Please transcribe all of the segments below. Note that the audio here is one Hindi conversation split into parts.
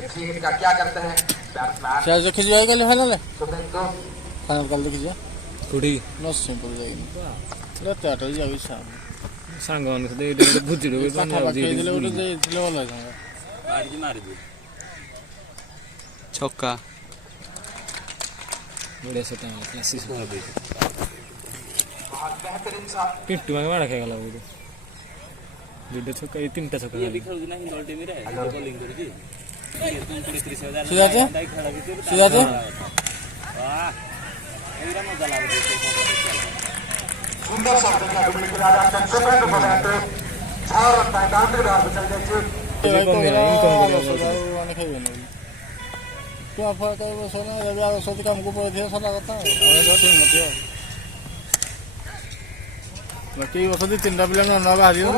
का क्या करते हैं क्या देखी जाए गले फाइनल फाइनल कल देखी जा कोडी नो सिंपल जाएगी रात 8 ही जावी साहब सांग मान से दे भुजी रे पाठा बाकी दिले उठे जाए दिले वाला जाएगा मारी दे छक्का बढ़िया से टाइम क्लासिस हो गई बेहतरीन सा पिट्टू में मारा खेला वो दुटा छक्का ये तीनटा छक्का ये भी खेलु ना हिंदल टीम रे बॉलिंग करी जी सीधा से वाह एरा मजा लागे सुंदर शब्द का बिल्कुल आधा सेकंड बनाते 6 रन का बाउंड्री बाहर चल जाए इनकम तो आने खाई नहीं क्या फर्क है वो सोना जब यार सोच काम को पड़े थे सोना करता है और जो टीम होती है बाकी वो सोच तीन डबल ना ना बाहर ही 4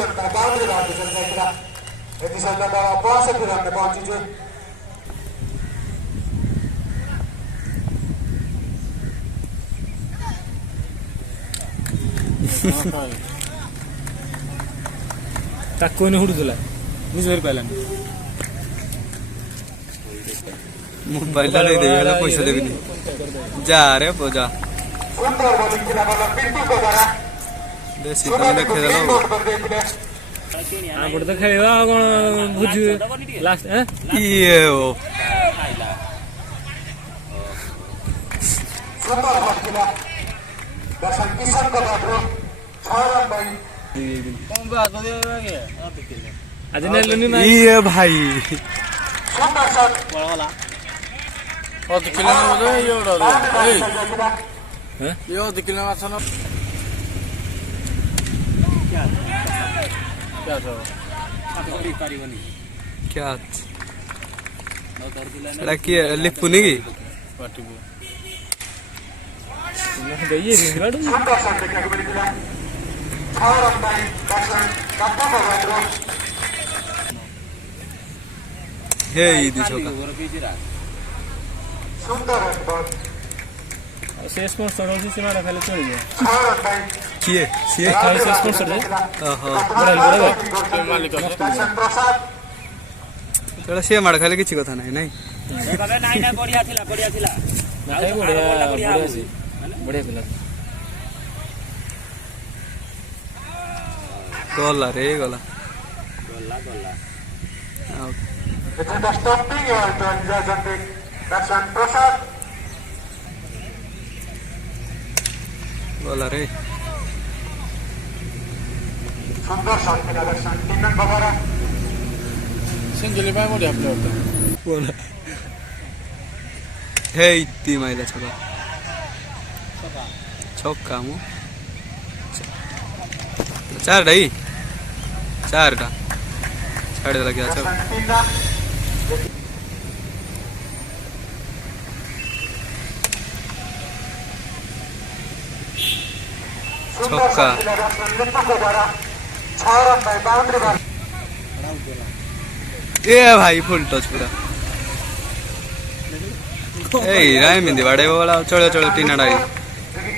रन का बाउंड्री बाहर चल जाएगा एपिसोड नंबर 65 रन पे पहुंची जो ताकोने हुडुला बुझिर पाइलानी मोबाइल नहीं देगा पैसा देवी जा रे बोझा सुंदर बॉलिंग किया वाला पिंटू को द्वारा देसी तो देखे देलो आ पड़ता खेलवा कोन बुझि लास्ट हैं ये ओ सुंदर बॉल किया दर्शन किशन को द्वारा 6 रन भाई कौन बात हो गया आज नेलनी ना ये भाई सुंदर शॉट वाला और दिखने में बोले ये उड़ा दे हैं ये दिखने में अच्छा ना क्या था क्या लड़की लिपुनी की पार्टी में ना गई है निराडू सुंदर शॉट देखने को मिला 6 रन भाई दर्शन कप्पा को द्वारा हे इदी छोका सुंदर रन बॉल से स्पॉन्सर होसी से मारा खाली चल गया 6 रन भाई किए सीए खाली से स्पॉन्सर है ओहो तो मालिक दर्शन प्रसाद चलो से मार खाली किछि कथा नहीं नहीं बाबा नाइ ना बढ़िया थिला ना खाई बढ़िया से बढ़िया पिला गला रे गला It's the stopping here to Jajantik. Dर्शन प्रसाद गला रे सुंदर शॉट मिला दर्शन 3 रन बगैरा सिंगल में मोड़े अपने होता बोला हे इत्ती माइला छोका छक्का मु चार ढाई चार टा छाड़ लग गया चल दर्शन 3 रन सुंदर छक्का। शॉट मिला दर्शन लिप्पू को द्वारा 6 रन भाई बाउंड्री बार ए भाई फुल टच पूरा ए राय मिंदी वाडे वाला चलो चलो तीन डाई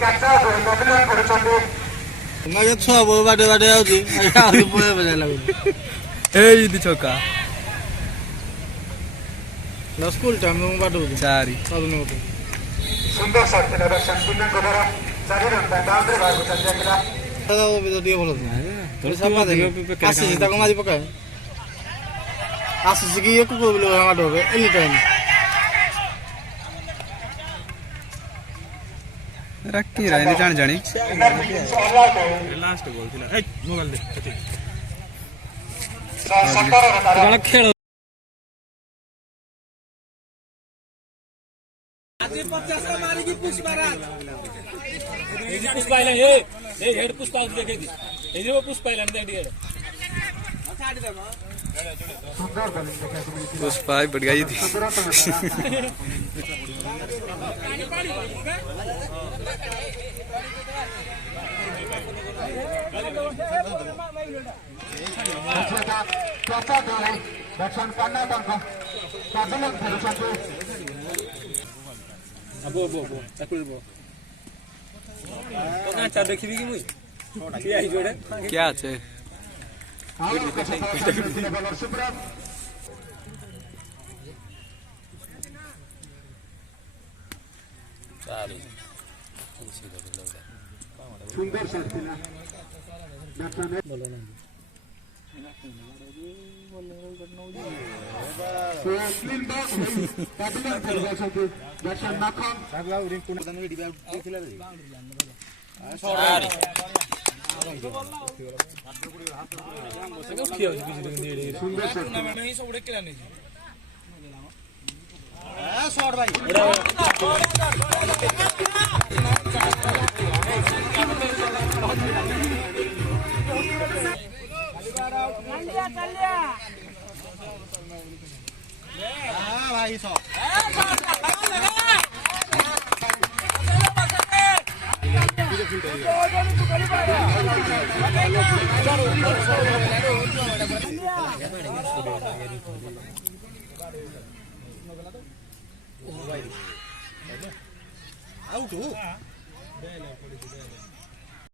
कैचा हो डबल कर चंदे मैं ये छह वो बाटे बाटे आउती आउती पोए बजा लागू ए इदी छोका ना स्कूल टाइम में बाटे चारी सब नहीं होते सुंदर शॉट मिला दर्शन 3 रन को द्वारा 4 रन भाई बाउंड्री बार को चल जाएगा दादा वो भी तो दिए बोलो थोड़ी सामा दे आसी सीधा को मारी पकाए आसी की एक को बोलो हमारे हो गए एनी टाइम रखी राय जान जानी लास्ट गोल थिला ए मोबाइल दे 17 रन बड़ा खेल पुष्पा आइला ए हेड पुष्पा देखेगी ए जो पुष्पा आइला देख दिया पुष्पा बढ़िया ही थी दर्शन कर्नाटक पजलन खेलुଛନ୍ତି अबो अबो अबो ताकुल बो तो काचा देखिबी कि मुई ठीक है जोड़े क्या छे সুন্দর শট ছিল ব্যাটসম্যান ক্লিন বল ব্যাটসম্যান খেলবে সাথে ব্যাটসম্যান নাখন সাগলাও রিং কোন দামে ডিবা দিছিল রে সুন্দর শট শট ভাই ভাই শট আউট